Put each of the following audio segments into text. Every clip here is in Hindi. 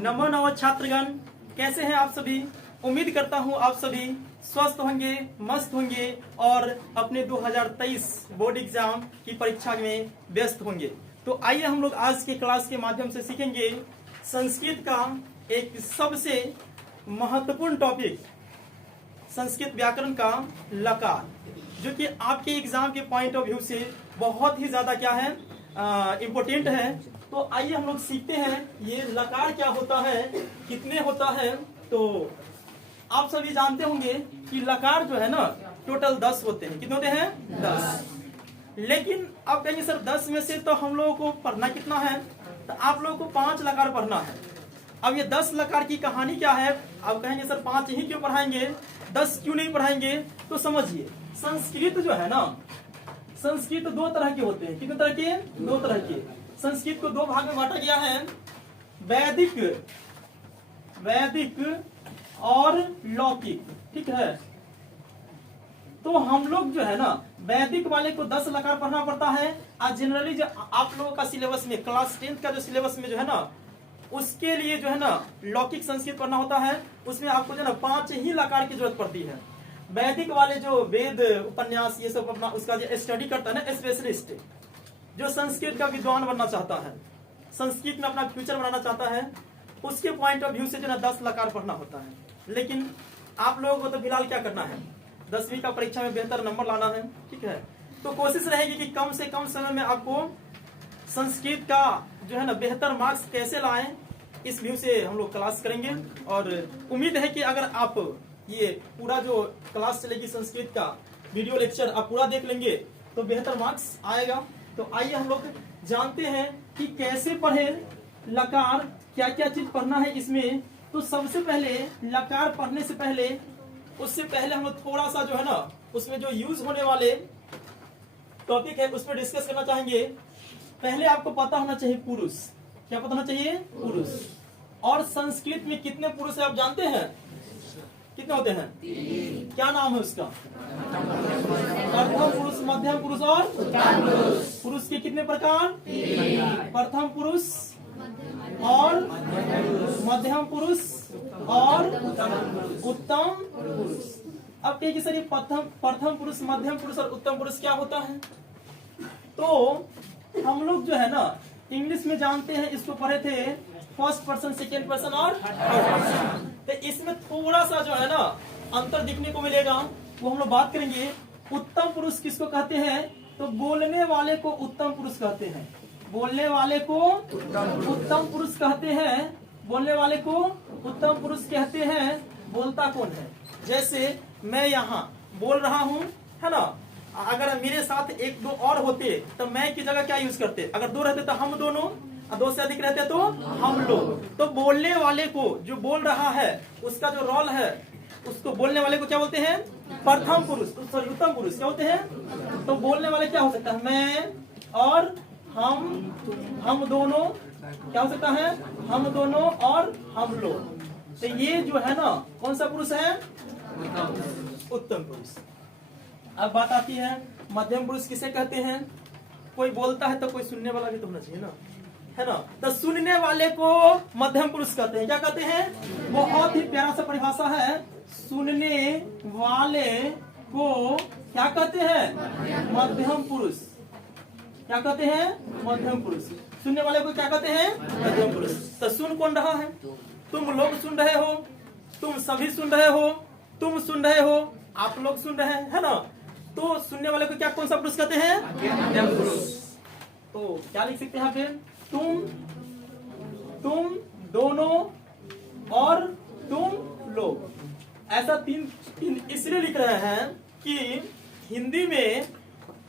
नमो नमो छात्रगण, कैसे हैं आप सभी। उम्मीद करता हूं आप सभी स्वस्थ होंगे, मस्त होंगे और अपने 2023 बोर्ड एग्जाम की परीक्षा में व्यस्त होंगे। तो आइए हम लोग आज के क्लास के माध्यम से सीखेंगे संस्कृत का एक सबसे महत्वपूर्ण टॉपिक, संस्कृत व्याकरण का लकार, जो कि आपके एग्जाम के पॉइंट ऑफ व्यू से बहुत ही ज्यादा क्या है, इम्पोर्टेंट है। तो आइए हम लोग सीखते हैं ये लकार क्या होता है, कितने होता है। तो आप सभी जानते होंगे कि लकार जो है ना टोटल 10 होते हैं। कितने होते हैं? 10। लेकिन आप कहेंगे सर 10 में से तो हम लोगों को पढ़ना कितना है, तो आप लोगों को 5 लकार पढ़ना है। अब ये 10 लकार की कहानी क्या है, आप कहेंगे सर 5 ही क्यों पढ़ाएंगे, 10 क्यों नहीं पढ़ाएंगे। तो समझिए, संस्कृत जो है ना, संस्कृत 2 तरह के होते हैं। कितने तरह के? 2 तरह के। संस्कृत को 2 भाग में बांटा गया है, वैदिक और लौकिक। ठीक है, तो हम लोग जो है ना वैदिक वाले को 10 लकार पढ़ना पड़ता है। आज जनरली जो आप लोगों का सिलेबस में क्लास 10th का जो सिलेबस में जो है ना, उसके लिए जो है ना लौकिक संस्कृत पढ़ना होता है। उसमें आपको जो है ना 5 ही लकार की जरूरत पड़ती है। वैदिक वाले जो वेद उपन्यास ये सब अपना उसका जो स्टडी करता है ना, स्पेशलिस्ट जो संस्कृत का विद्वान बनना चाहता है, संस्कृत में अपना फ्यूचर बनाना चाहता है, उसके पॉइंट ऑफ व्यू से जो ना 10 लकार पढ़ना होता है। लेकिन आप लोगों को तो फिलहाल क्या करना है, 10वीं का परीक्षा में बेहतर नंबर लाना है। ठीक है, तो कोशिश रहेगी कि कम से कम समय में आपको संस्कृत का जो है ना बेहतर मार्क्स कैसे लाएं, इस व्यू से हम लोग क्लास करेंगे। और उम्मीद है कि अगर आप ये पूरा जो क्लास चलेगी संस्कृत का वीडियो लेक्चर आप पूरा देख लेंगे तो बेहतर मार्क्स आएगा। तो आइए हम लोग जानते हैं कि कैसे पढ़े लकार, क्या क्या चीज पढ़ना है इसमें। तो सबसे पहले लकार पढ़ने से पहले, उससे पहले हम लोग थोड़ा सा जो है ना उसमें जो यूज होने वाले टॉपिक है उस पर डिस्कस करना चाहेंगे। पहले आपको पता होना चाहिए पुरुष। क्या पता होना चाहिए? पुरुष। और संस्कृत में कितने पुरुष है आप जानते हैं? कितने होते हैं? 3। क्या नाम है उसका? प्रथम पुरुष, मध्यम पुरुष और पुरुष के कितने प्रकार? 3। प्रथम पुरुष और मध्यम पुरुष और उत्तम पुरुष। अब कहिए सर ये प्रथम पुरुष, मध्यम पुरुष और उत्तम पुरुष क्या होता है? तो हम लोग जो है ना इंग्लिश में जानते हैं, इसको पढ़े थे फर्स्ट पर्सन, सेकेंड पर्सन और थर्ड पर्सन। तो इसमें थोड़ा सा जो है ना अंतर दिखने को मिलेगा, वो हम लोग बात करेंगे। उत्तम पुरुष किसको कहते हैं? तो बोलने वाले को उत्तम पुरुष कहते हैं। बोलने वाले को उत्तम पुरुष कहते हैं। बोलने वाले को उत्तम पुरुष कहते हैं। बोलता कौन है? जैसे मैं यहाँ बोल रहा हूँ, है ना, अगर मेरे साथ 1-2 और होते तो मैं की जगह क्या यूज करते? अगर 2 रहते तो हम दोनों, 2 से अधिक रहते तो हम लोग। तो बोलने वाले को, जो बोल रहा है, उसका जो रोल है, उसको बोलने वाले को क्या बोलते हैं? प्रथम पुरुष, सॉरी उत्तम पुरुष क्या होते हैं? तो बोलने वाले क्या हो सकता है? मैं और हम दोनों। क्या हो सकता है? हम दोनों और हम लोग। तो ये जो है ना कौन सा पुरुष है? उत्तम पुरुष। अब बात आती है मध्यम पुरुष किसे कहते हैं? कोई बोलता है तो कोई सुनने वाला भी तो होना चाहिए ना, है ना। तो सुनने वाले को मध्यम पुरुष कहते हैं। क्या कहते हैं? बहुत ही प्यारा सा परिभाषा है। सुनने वाले को क्या कहते हैं? मध्यम पुरुष। क्या कहते हैं? मध्यम पुरुष। सुनने वाले को क्या कहते हैं? मध्यम पुरुष। तो सुन कौन रहा है? तुम लोग सुन रहे हो, तुम सभी सुन रहे हो, तुम सुन रहे हो, आप लोग सुन रहे हैं, है ना। तो सुनने वाले को क्या, कौन सा पुरुष कहते हैं? मध्यम पुरुष। तो क्या लिख सकते हैं यहाँ पे? तुम दोनों और तुम लोग। ऐसा तीन इसलिए लिख रहे हैं कि हिंदी में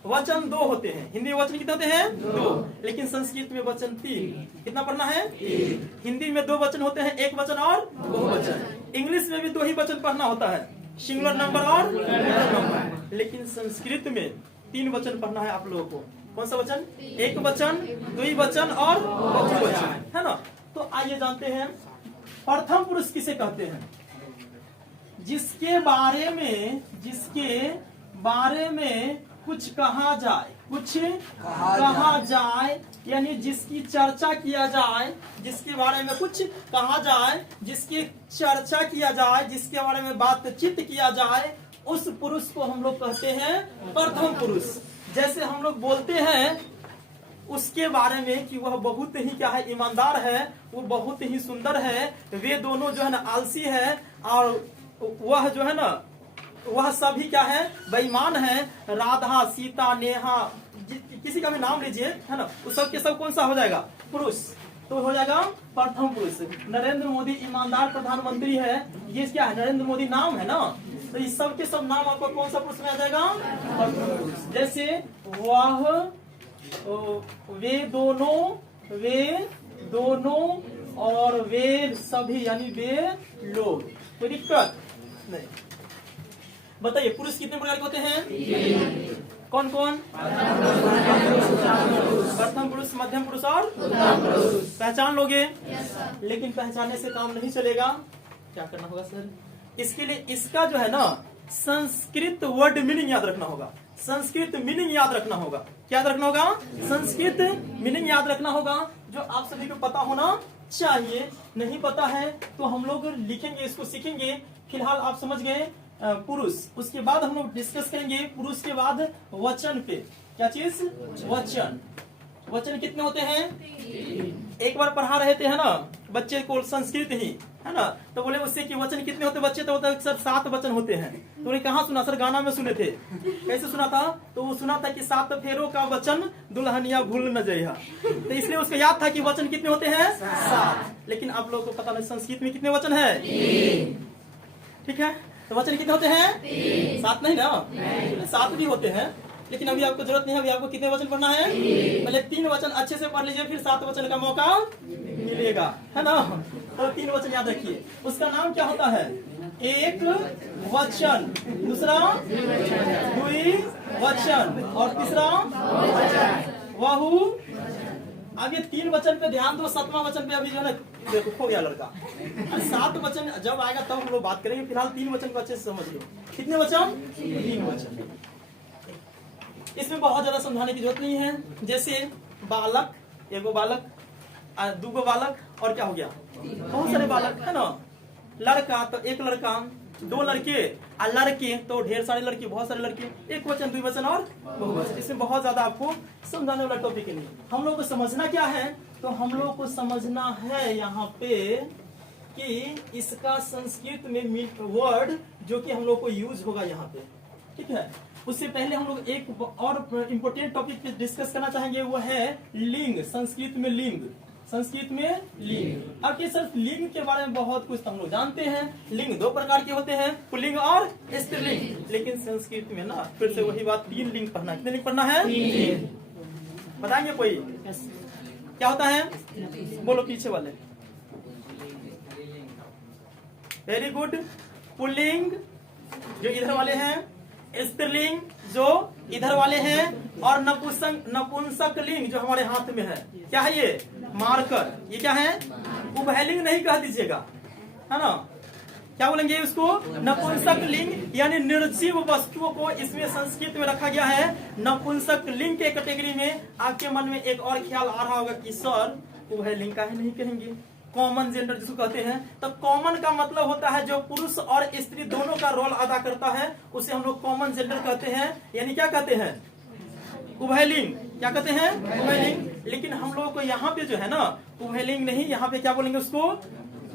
वचन 2 होते हैं। हिंदी में वचन कितने होते हैं? 2। लेकिन संस्कृत में वचन 3। कितना पढ़ना है? 3। हिंदी में 2 वचन होते हैं, एक वचन और बहुवचन। इंग्लिश में भी 2 ही वचन पढ़ना होता है, सिंगुलर नंबर और प्लूरल नंबर। लेकिन संस्कृत में 3 वचन पढ़ना है आप लोगों को। कौन सा वचन? एक वचन, द्विवचन और बहुवचन, है ना। तो आइए जानते हैं प्रथम पुरुष किसे कहते हैं? जिसके बारे में कुछ कहा जाए, कुछ कहा जाए, यानी जिसकी चर्चा किया जाए, जिसके बारे में कुछ कहा जाए, जिसकी चर्चा किया जाए, जिसके बारे में बातचीत किया जाए, उस पुरुष को हम लोग कहते हैं प्रथम पुरुष। जैसे हम लोग बोलते हैं उसके बारे में कि वह बहुत ही क्या है, ईमानदार है, वो बहुत ही सुंदर है, वे दोनों जो है ना आलसी है, और वह जो है ना वह सभी क्या है, बेईमान है। राधा, सीता, नेहा, किसी का भी नाम लीजिए, है ना, उस सब के सब कौन सा हो जाएगा, पुरुष, तो हो जाएगा प्रथम पुरुष। नरेंद्र मोदी ईमानदार प्रधानमंत्री है, ये क्या है, नरेंद्र मोदी नाम है ना, तो इस सब के सब नाम आपको कौन सा पुरुष में आ जाएगा, प्रथम पुरुष। जैसे वह, वे दोनों और वे सभी, यानी वे लोग, कोई दिक्कत नहीं। बताइए पुरुष कितने प्रकार के होते हैं, कौन कौन, प्रथम पुरुष, मध्यम पुरुष और पहचान लोगे, लेकिन पहचानने से काम नहीं चलेगा, क्या करना होगा सर, इसके लिए इसका जो है ना संस्कृत वर्ड मीनिंग याद रखना होगा, संस्कृत मीनिंग याद रखना होगा, क्या याद रखना होगा, संस्कृत मीनिंग याद रखना होगा, जो आप सभी को पता होना चाहिए। नहीं पता है तो हम लोग लिखेंगे, इसको सीखेंगे। फिलहाल आप समझ गए पुरुष, उसके बाद हम लोग डिस्कस करेंगे पुरुष के बाद वचन पे। क्या चीज, वचन। वचन कितने होते हैं, एक बार पढ़ा रहे थे है ना बच्चे को संस्कृत ही, है ना, तो बोले उससे कि वचन कितने होते बच्चे, तो होता सर 7 वचन होते हैं। तो उन्हें कहाँ सुना सर, गाना में सुने थे, कैसे सुना था, तो वो सुना था कि 7 फेरों का वचन दुल्हनिया भूल न जइहा, तो इसलिए उसको याद था कि वचन कितने होते हैं, 7। लेकिन आप लोगों को पता नहीं संस्कृत में कितने वचन है, ठीक है, तो वचन कितने होते हैं, 7 नहीं ना, 7 भी होते हैं, लेकिन अभी आपको जरूरत नहीं है, अभी आपको कितने वचन पढ़ना है, पहले 3 वचन अच्छे से पढ़ लीजिए, फिर 7 वचन का मौका मिलेगा, है ना, तो 3 वचन याद रखिए। उसका नाम क्या होता है, एक वचन, दूसरा द्विवचन, और तीसरा बहु। अब ये 3 वचन पे ध्यान दो, 7वां वचन पे अभी जो है देखो खो गया लड़का। 7 वचन जब आएगा तब हम लोग बात करेंगे, फिलहाल 3 वचन को अच्छे से समझ लो। कितने वचन, 3 वचन। इसमें बहुत ज्यादा समझाने की जरूरत नहीं है। जैसे बालक, एगो बालक, 2 बालक, और क्या हो गया, बहुत सारे बालक, है ना, लड़का तो 1 लड़का, 2 लड़के, और लड़के तो ढेर सारे लड़के, बहुत सारे लड़के, एक वचन, द्विवचन और बहुवचन। इसमें बहुत ज्यादा आपको समझाने वाला टॉपिक नहीं। हम लोग को समझना क्या है, तो हम लोग को समझना है यहाँ पे कि इसका संस्कृत में वर्ड जो कि हम लोग को यूज होगा यहाँ पे, ठीक है। उससे पहले हम लोग एक और इम्पोर्टेंट टॉपिक पे डिस्कस करना चाहेंगे, वो है लिंग। संस्कृत में लिंग, संस्कृत में लिंग। अब ये सिर्फ लिंग के बारे में बहुत कुछ हम लोग जानते हैं। लिंग 2 प्रकार के होते हैं, पुल्लिंग और स्त्रीलिंग। लेकिन संस्कृत में ना फिर से वही बात, 3 लिंग पढ़ना। कितने लिंग पढ़ना है, बताएंगे कोई, क्या होता है, बोलो पीछे वाले। Very good. पुल्लिंग जो इधर वाले हैं, स्त्रीलिंग जो इधर वाले हैं, और नपुंसक लिंग जो हमारे हाथ में है। क्या है ये, मार्कर। ये क्या है, उभयलिंग नहीं कह दीजिएगा, है ना, क्या बोलेंगे उसको, नपुंसक लिंग, यानी निर्जीव वस्तुओं को इसमें संस्कृत में रखा गया है नपुंसक लिंग के कैटेगरी में। आपके मन में एक और ख्याल आ रहा होगा कि सर उभयलिंग का है नहीं कहेंगे, कॉमन जेंडर जिसको कहते हैं। तो कॉमन का मतलब होता है जो पुरुष और स्त्री दोनों का रोल अदा करता है, उसे हम लोग कॉमन जेंडर कहते हैं, यानी क्या कहते हैं, उभयलिंग। क्या कहते हैं, उभयलिंग। लेकिन हम लोगों को यहाँ पे जो है ना उभयलिंग नहीं, यहाँ पे क्या बोलेंगे उसको,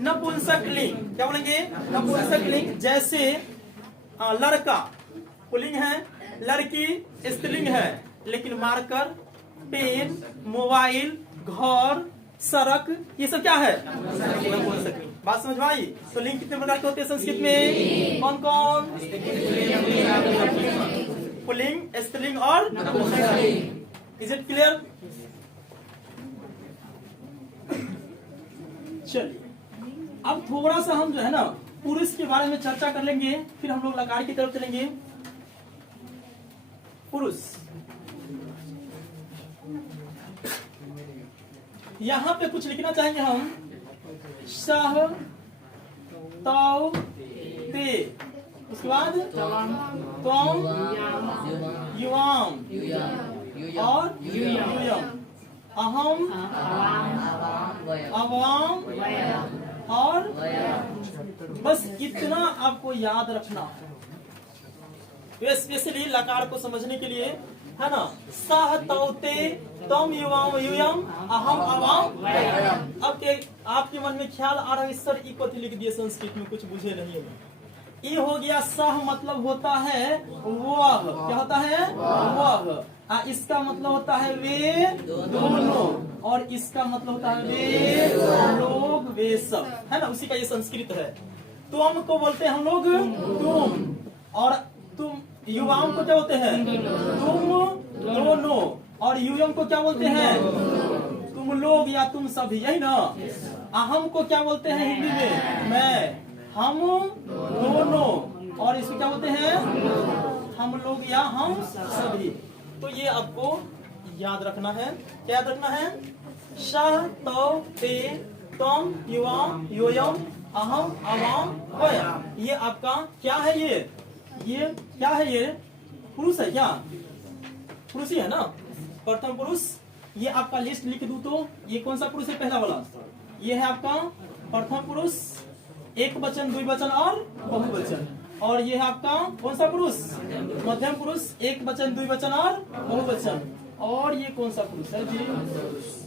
नपुंसक लिंग। क्या बोलेंगे, नपुंसक लिंग। जैसे लड़का पुल्लिंग है, लड़की स्त्रीलिंग है, लेकिन मार्कर, पेन, मोबाइल, घर, सड़क, ये सब क्या है, नपुंसक लिंग। बात समझ में आई। तो लिंग कितने प्रकार के होते हैं संस्कृत में, कौन कौन, पुल्लिंग, स्त्रीलिंग और नपुंसक लिंग। Is it clear. चलिए अब थोड़ा सा हम जो है ना पुरुष के बारे में चर्चा कर लेंगे, फिर हम लोग लकार की तरफ चलेंगे। पुरुष, यहाँ पे कुछ लिखना चाहेंगे हम, सह, तौ, ते, उसके बाद त्वं, युवाम और यूयम, अहम, अवाम और बस इतना आपको याद रखना है। स्पेशली लकार को समझने के लिए है ना, सह तौते तम युवाम यूयम अहम अवाम। अब आपके मन में ख्याल आ रहा है सर ई को लिख दिए संस्कृत में, कुछ बुझे नहीं है। ई हो गया सह, मतलब होता है वह, क्या होता है वह। इसका मतलब होता है वे दोनों, और इसका मतलब होता है वे लोग, वे सब, है ना, उसी का ये संस्कृत है। तुम को बोलते हैं हम लोग तुम, और तुम युवाओं को क्या बोलते हैं तुम दोनों, और यूयम को क्या बोलते हैं तुम लोग या तुम सभी, यही ना। अहम को क्या बोलते हैं हिंदी में मैं, हम दोनों, और इसको क्या बोलते हैं हम लोग या हम सभी। तो ये आपको याद रखना है। क्या याद रखना है? सह तौ ते तम युवाम यूयम अहम अवाम वयम। ये आपका क्या है? ये क्या है? ये पुरुष है क्या? पुरुष ही है ना, प्रथम पुरुष। ये आपका लिस्ट लिख दूं तो ये कौन सा पुरुष है? पहला वाला ये है आपका प्रथम पुरुष, एक वचन, द्विवचन और बहुवचन। और ये है आपका कौन सा पुरुष? मध्यम पुरुष, एक वचन, द्विवचन और बहुवचन। और ये कौन सा पुरुष है जी?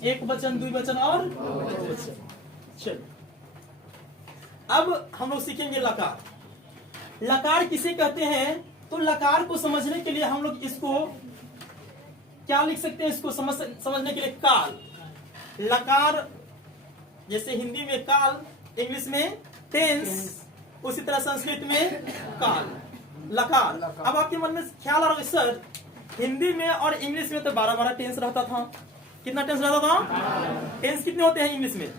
एक वचन, द्विवचन और बहुवचन। चलो अब हम लोग सीखेंगे लकार। लकार किसे कहते हैं? तो लकार को समझने के लिए हम लोग इसको क्या लिख सकते हैं? इसको समझने के लिए काल। लकार जैसे हिंदी में काल, इंग्लिश में टेंस, उसी तरह संस्कृत में काल, लकार। अब आपके मन में ख्याल आ रहा है सर हिंदी में और इंग्लिश में तो 12-12 टेंस रहता था। कितना टेंस रहता था? टेंस कितने होते हैं इंग्लिश में?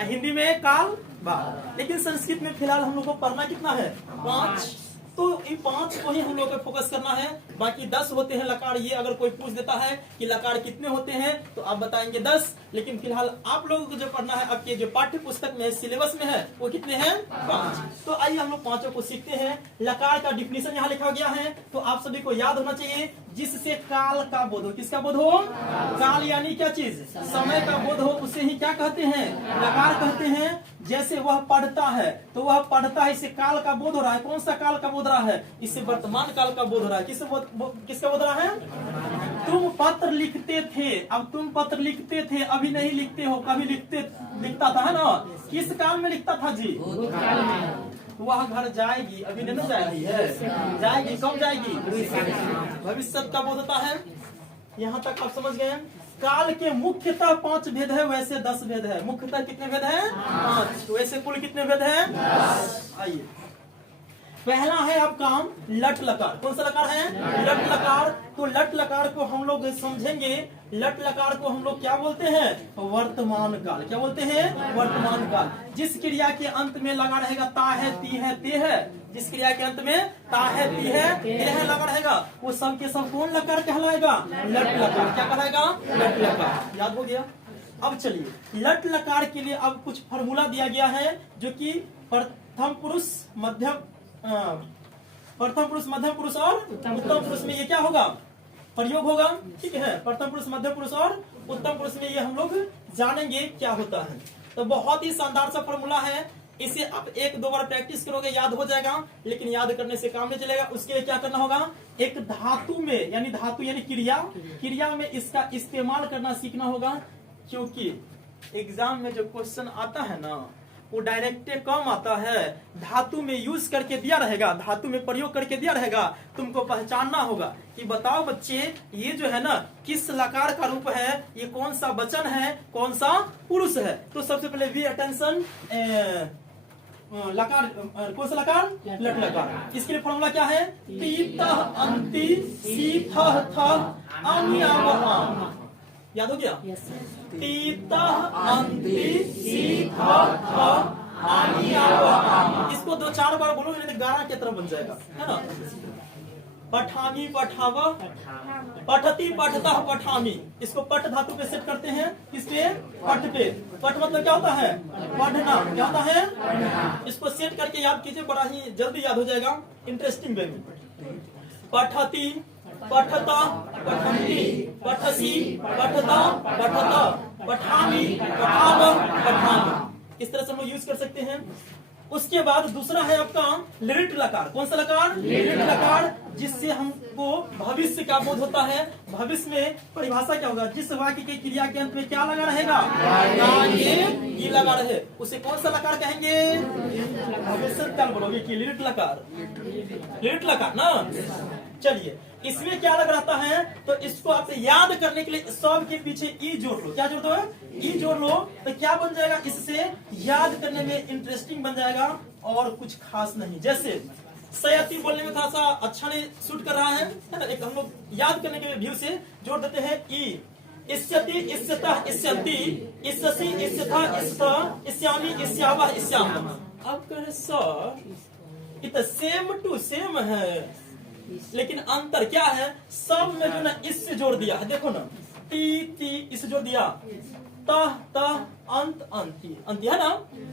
हिंदी में काल 12, लेकिन संस्कृत में फिलहाल हम लोग को पढ़ना कितना है? 5। तो इन 5 को ही हम लोग को फोकस करना है। बाकी 10 होते हैं लकार। ये अगर कोई पूछ देता है कि लकार कितने होते हैं तो आप बताएंगे 10, लेकिन फिलहाल आप लोगों को जो पढ़ना है आपके जो पाठ्य पुस्तक में सिलेबस में है वो कितने हैं? 5। तो आइए हम लोग 5 को सीखते हैं। लकार का डिफिनेशन यहाँ लिखा गया है, तो आप सभी को याद होना चाहिए, जिससे काल का बोध हो। किसका बोध हो? काल यानी क्या चीज? समय का बोध हो, उसे ही क्या कहते हैं? लकार कहते हैं। जैसे वह पढ़ता है तो वह पढ़ता है, इससे काल का बोध हो रहा है। कौन सा काल का बोध रहा है? इससे वर्तमान काल का बोध हो रहा है। किसका बोध रहा है? तुम पत्र लिखते थे, अब तुम पत्र लिखते थे, अभी नहीं लिखते हो, कभी लिखता था, है ना? किस काल में लिखता था जी? वह घर जाएगी, अभी नहीं जाएगी है, जाएगी। कब जाएगी? भविष्य का बोध होता है। यहाँ तक आप समझ गए? काल के मुख्यतः 5 भेद है, वैसे 10 भेद है। मुख्यतः कितने भेद हैं? 5। वैसे कुल कितने भेद हैं? 10। आइए, पहला है आपका लट लकार। कौन सा लकार है? लट लकार। तो लट लकार को हम लोग समझेंगे। लट लकार को हम लोग क्या बोलते हैं? वर्तमान काल। क्या बोलते हैं? वर्तमान काल। जिस क्रिया के अंत में लगा रहेगा ता है, ती है, ते है, जिस क्रिया के अंत में ता है, ती है, ते है लगा रहेगा, वो सब के सब कौन लकार कहलाएगा? लट लकार। क्या कहलाएगा? लट लकार। याद हो गया? अब चलिए, लट लकार के लिए अब कुछ फॉर्मूला दिया गया है, जो कि प्रथम पुरुष, मध्यम पुरुष और उत्तम पुरुष में ये क्या होगा? प्रयोग होगा। ठीक है, प्रथम पुरुष, मध्यम पुरुष और उत्तम पुरुष में ये हम लोग जानेंगे क्या होता है। तो बहुत ही शानदार सा फॉर्मूला है। इसे आप 1-2 बार प्रैक्टिस करोगे याद हो जाएगा, लेकिन याद करने से काम नहीं चलेगा। उसके लिए क्या करना होगा? एक धातु में, यानी धातु यानी क्रिया में इसका इस्तेमाल करना सीखना होगा। क्योंकि एग्जाम में जो क्वेश्चन आता है ना, वो डायरेक्ट कम आता है, धातु में यूज करके दिया रहेगा, धातु में प्रयोग करके दिया रहेगा। तुमको पहचानना होगा कि बताओ बच्चे, ये जो है ना किस लकार का रूप है, ये कौन सा वचन है, कौन सा पुरुष है। तो सबसे पहले वी अटेंशन, लकार कौन सा लकार? लट लकार। इसके लिए फॉर्मूला क्या है? तीतः अंति सीथः थः अन्यावहाम। याद हो गया? तीतः अंति सीथः थः अन्यावहाम। इसको 2-4 बार बोलोगे नहीं तो गाना की तरह बन जाएगा, है ना? पठामी पठावा, पठती पठतः पठामी। इसको पठ धातु पे सेट करते हैं। किस पे? पठ पे। पठ मतलब क्या होता है? पढ़ना। क्या होता है? इसको सेट करके याद कीजिए, बड़ा ही जल्दी याद हो जाएगा, इंटरेस्टिंग वे में। पठती पठत, पठन्ति, पठसि, पठत, पठत, पठामि, पठाव, पठामि। इस तरह से हम लोग यूज कर सकते हैं। उसके बाद दूसरा है आपका लिट लकार। कौन सा लकार? लिट लकार, जिससे हमको भविष्य का बोध होता है। भविष्य में परिभाषा क्या होगा? जिस वाक्य के क्रिया के अंत में क्या लगा रहेगा? ये लगा रहे, उसे कौन सा लकार कहेंगे? भविष्य काल बोलोगे कि लिट लकार, लिट लकार ना। चलिए, इसमें क्या लग रहता है? तो इसको आप याद करने के लिए सब के पीछे ई जोड़ लो। क्या जोड़ दो? ई जोड़ लो, तो क्या बन जाएगा? इससे याद करने में इंटरेस्टिंग बन जाएगा और कुछ खास नहीं। जैसे सयति बोलने में थोड़ा सा अच्छा नहीं सूट कर रहा है ना। एक हम लोग याद करने के व्यू से जोड़ देते हैं ई। इस्यति, इस्यतः, इस्यन्ति, इस्यसि, इस्यथा, इस्यतः, इस्यामि, इस्यावः, इस्याम। अब कहे सर ये तो सेम टू सेम है, लेकिन अंतर क्या है? सब में जो ना इससे जोड़ दिया है। देखो ना, ती ती इससे जोड़ दिया, तह तह, अंत अंति, अंति है ना।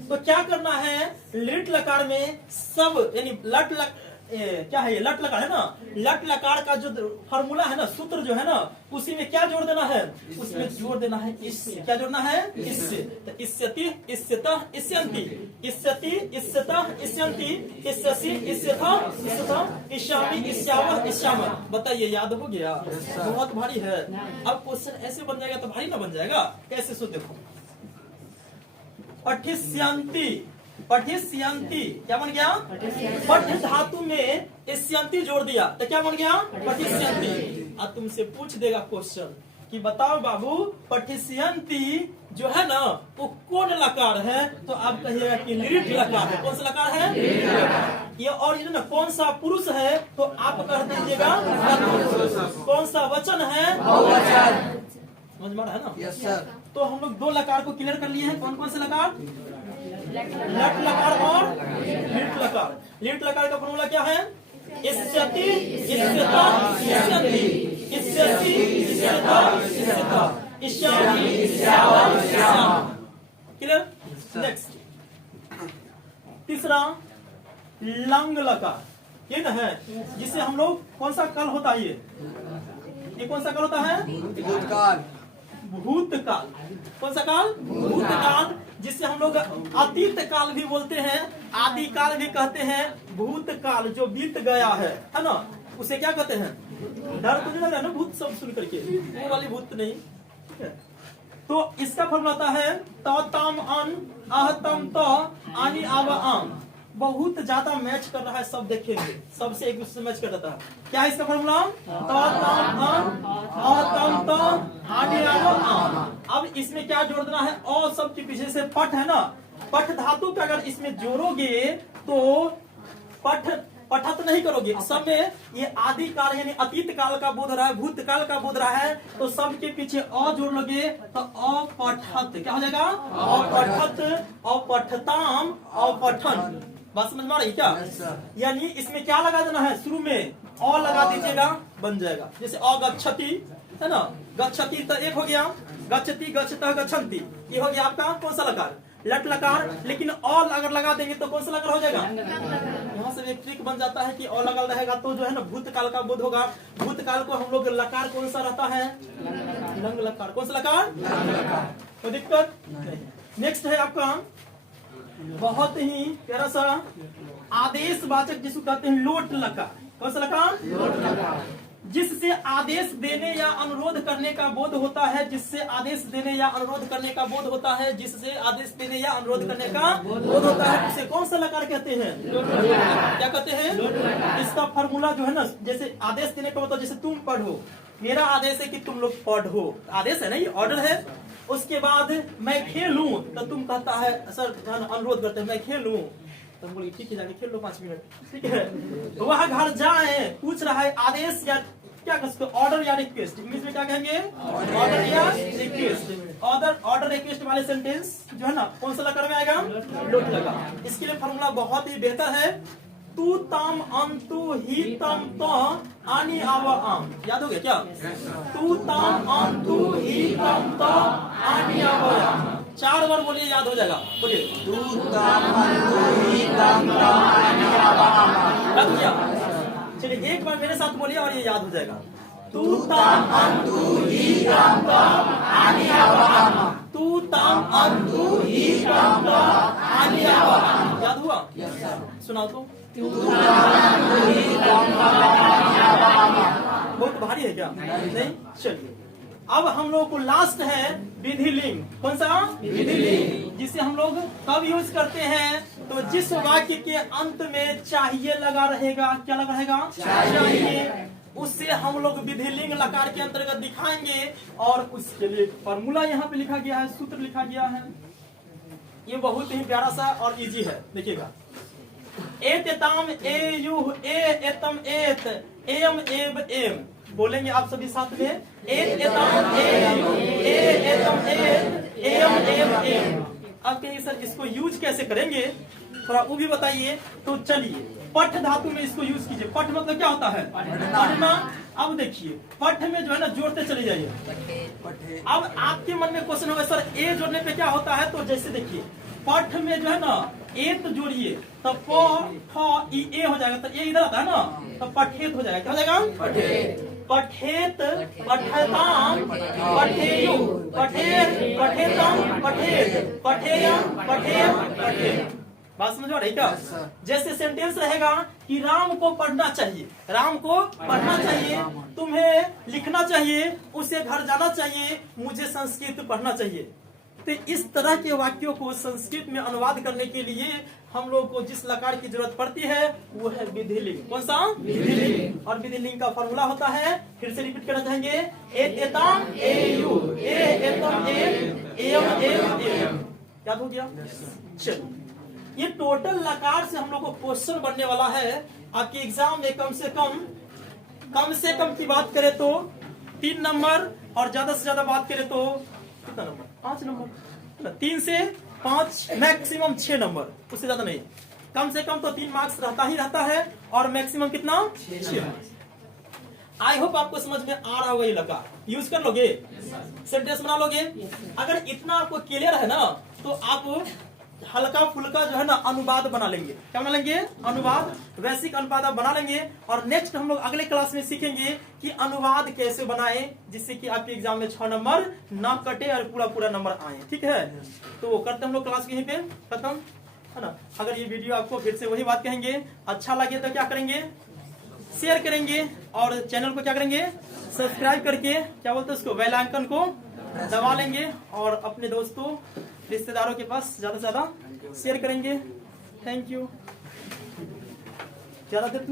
तो क्या करना है? लिट लकार में सब यानी लट लक क्या है? ये लट लकार है ना। लट लकार का जो फॉर्मूला है ना, सूत्र जो है ना, उसी में क्या जोड़ देना है? उसमें जोड़ देना है इससे। क्या जोड़ना है? इससे। तो इस्यति, इस्यतः, इस्यन्ति, इस्यति, इस्यतः, इस्यन्ति, इस्यसि, इस्यथः, इस्यथः, इस्यामि, इस्यावः, इस्यामः। बताइए, याद हो गया? बहुत भारी है। अब क्वेश्चन ऐसे बन जाएगा तो भारी ना बन जाएगा? कैसे? सो देखो, पठिष्यन्ति, पठिष्यन्ति क्या बन गया? पठ धातु में इस्यन्ति जोड़ दिया तो क्या बन गया? पठिष्यन्ति। अब तुमसे पूछ देगा क्वेश्चन कि बताओ बाबू, पठिष्यन्ति जो है ना वो कौन लकार है? तो आप कहिएगा कि लिट लकार है। कौन सा लकार है? ये और ये ना कौन सा पुरुष है? तो आप कह दीजिएगा कौन सा वचन है? समझ में आ रहा है ना? Yes sir. तो हम लोग दो लकार को क्लियर कर लिए हैं। कौन कौन से लकार? लट लकार और लिट लकार। लिट लकार का फॉर्मूला क्या है? इस्यति, इस्यतः, इस्यन्ति, इस्यसि, इस्यथः, इस्यथः, इस्यामि, इस्यावः, इस्याम। क्लियर? नेक्स्ट, तीसरा लंग लकार। ये ना है जिससे हम लोग कौन सा काल होता है? ये कौन सा काल होता है? भूतकाल। भूतकाल। कौन सा काल? भूतकाल, जिससे हम लोग अतीत काल भी बोलते हैं, आदि काल भी कहते हैं। भूतकाल जो बीत गया है ना, उसे क्या कहते हैं? डर तो नहीं लग रहा ना भूत सब सुन करके? वो वाली भूत नहीं। ठीक है, तो इसका फॉर्मूला आता है त तम अन अह तम त आनी आव आम। बहुत ज्यादा मैच कर रहा है, सब देखेंगे, सबसे एक दूसरे से मैच कर रहा है। क्या है इसका फॉर्मूला? अब इसमें क्या जोड़ देना है? और सब के पीछे से पठ है ना, पठ धातु का अगर इसमें जोड़ोगे तो पठ पठत नहीं करोगे। सब में ये आदि काल यानी अतीत काल का बोध रहा है, भूतकाल का बोध रहा है, तो सब के पीछे अ जोड़ लोगे तो अपठत। क्या हो जाएगा? अपठत, अपठताम, अपठन। बात समझ में आ रही क्या? यानी इसमें क्या लगा देना है? शुरू में अ लगा दीजिएगा, बन जाएगा। जैसे अगच्छति है ना, गच्छति तो एक हो गया, गच्छति, गच्छतः, गच्छन्ति, ये हो गया आपका कौन सा लकार? लट लकार। लेकिन अ अगर लगा देंगे तो कौन सा लकार हो जाएगा? यहाँ से एक ट्रिक बन जाता है कि अ लगा रहेगा तो जो है ना भूतकाल का बोध होगा। भूतकाल को हम लोग लकार कौन सा रहता है? लंग लकार। कौन सा लकार? कोई दिक्कत नहीं। नेक्स्ट है आपका बहुत ही प्यारा सा आदेशवाचक, जिसको कहते हैं लोट लकार। कौन सा लकार? लोट लकार, जिससे आदेश देने या अनुरोध करने का बोध होता है। जिससे आदेश देने या अनुरोध करने का बोध होता है। जिससे आदेश देने या अनुरोध करने का बोध होता है, उसे कौन सा लकार कहते हैं? क्या कहते हैं? इसका फॉर्मूला जो है ना, जैसे आदेश देने का मतलब जैसे तुम पढ़ो, मेरा आदेश है कि तुम लोग पढ़ो, आदेश है ना, ये ऑर्डर है। उसके बाद मैं खेलूं तो तुम कहता है सर अनुरोध करते हैं मैं खेलूं, तो बोलिए ठीक है जाके खेल लो 5 मिनट, ठीक है। वह घर जाए, पूछ रहा है आदेश या क्या कहते? ऑर्डर या रिक्वेस्ट। इंग्लिश में क्या कहेंगे? ऑर्डर या रिक्वेस्ट। ऑर्डर रिक्वेस्ट वाले सेंटेंस जो है ना कौन सा लकार में आएगा? लोट लगा। इसके लिए फॉर्मूला बहुत ही बेहतर है। तू तम अंतु ही तम तो आनी आव आम। याद हो गया क्या? तू तम अंतु ही तम तो आनी आव आम। 4 बार बोलिए, याद हो जाएगा। बोलिए, तू तम अंतु ही तम तो आनी आव आम। याद हो गया? चलिए एक बार मेरे साथ बोलिए और ये याद हो जाएगा। तू ताम अंतु ही ताम ताम आनी आवा तू ताम अंतु ही ताम ताम आनी आवा। याद हुआ? सुनाओ तो। बहुत भारी है क्या? नहीं। चलिए अब हम लोग को लास्ट है विधिलिंग। कौन सा? विधिलिंग, जिसे हम लोग कब यूज करते हैं? तो जिस वाक्य के अंत में चाहिए लगा रहेगा। क्या लगा रहेगा? चाहिए। उससे हम लोग विधिलिंग लकार के अंतर्गत दिखाएंगे और उसके लिए फॉर्मूला यहाँ पे लिखा गया है, सूत्र लिखा गया है। ये बहुत ही प्यारा सा और इजी है, देखिएगा। एतम ए यु ए एतम एत एम एव एम, बोलेंगे आप सभी साथ में। एतम ए यु ए एतम एत एम एव एम। अब कहिए सर इसको यूज कैसे करेंगे, थोड़ा वो भी बताइए। तो चलिए पठ धातु में इसको यूज कीजिए। पठ मतलब क्या होता है? पढ़ना। अब देखिए पठ में जो है ना जोड़ते चले जाइए। अब आपके मन में क्वेश्चन होगा सर ए जोड़ने पे क्या होता है? तो जैसे देखिए पठ में जो है ना ए तो जोड़िए तो प ठ ई ए हो जाएगा, तो ए इधर आता है ना तो पठेत हो जाएगा। क्या हो जाएगा? पठेत, पठताम, पठेयु, पठेत, पठेतम, पठेत, पठेयम, पठेत, पठेत। बात समझ आ रही क्या? जैसे सेंटेंस रहेगा कि राम को पढ़ना चाहिए, राम को पढ़ना चाहिए, तुम्हें लिखना चाहिए, उसे घर जाना चाहिए, मुझे संस्कृत पढ़ना चाहिए। तो इस तरह के वाक्यों को संस्कृत में अनुवाद करने के लिए हम लोग को जिस लकार की जरूरत पड़ती है वो है विधिलिंग। कौन सा? विधिलिंग। और विधिलिंग का फॉर्मूला होता है, फिर से रिपीट करना चाहेंगे। एतम ए यु ए एतम एम एम एम। याद हो गया? चलो ये टोटल लकार से हम लोग को क्वेश्चन बनने वाला है आपके एग्जाम में। कम से कम की बात करें तो 3 नंबर और ज्यादा से ज्यादा बात करें तो कितना नंबर? 5 नंबर। 3 से 5 मैक्सिमम 6 नंबर, उससे ज्यादा नहीं। कम से कम तो 3 मार्क्स रहता ही रहता है और मैक्सिमम कितना? 6। आई होप आपको समझ में आ रहा होगा। ये लकार यूज कर लोगे, सेंटेंस बना लोगे। अगर इतना आपको क्लियर है ना तो आप हल्का फुल्का जो है ना अनुवाद बना लेंगे। क्या बना लेंगे? अनुवाद, वैश्विक अनुवाद बना लेंगे। और नेक्स्ट हम लोग अगले क्लास में सीखेंगे कि अनुवाद कैसे बनाएं जिससे कि आपके एग्जाम में 6 नंबर ना कटे और पूरा नंबर आए। ठीक है, तो वो करते हम लोग क्लास यहीं पे खत्म है ना। अगर ये वीडियो आपको फिर से वही बात कहेंगे अच्छा लगे तो क्या करेंगे? शेयर करेंगे और चैनल को क्या करेंगे? सब्सक्राइब करके क्या बोलते हैं उसको, बेल आइकन को दबा लेंगे और अपने दोस्तों रिश्तेदारों के पास ज्यादा से ज्यादा शेयर करेंगे। Thank you. ज्यादा देर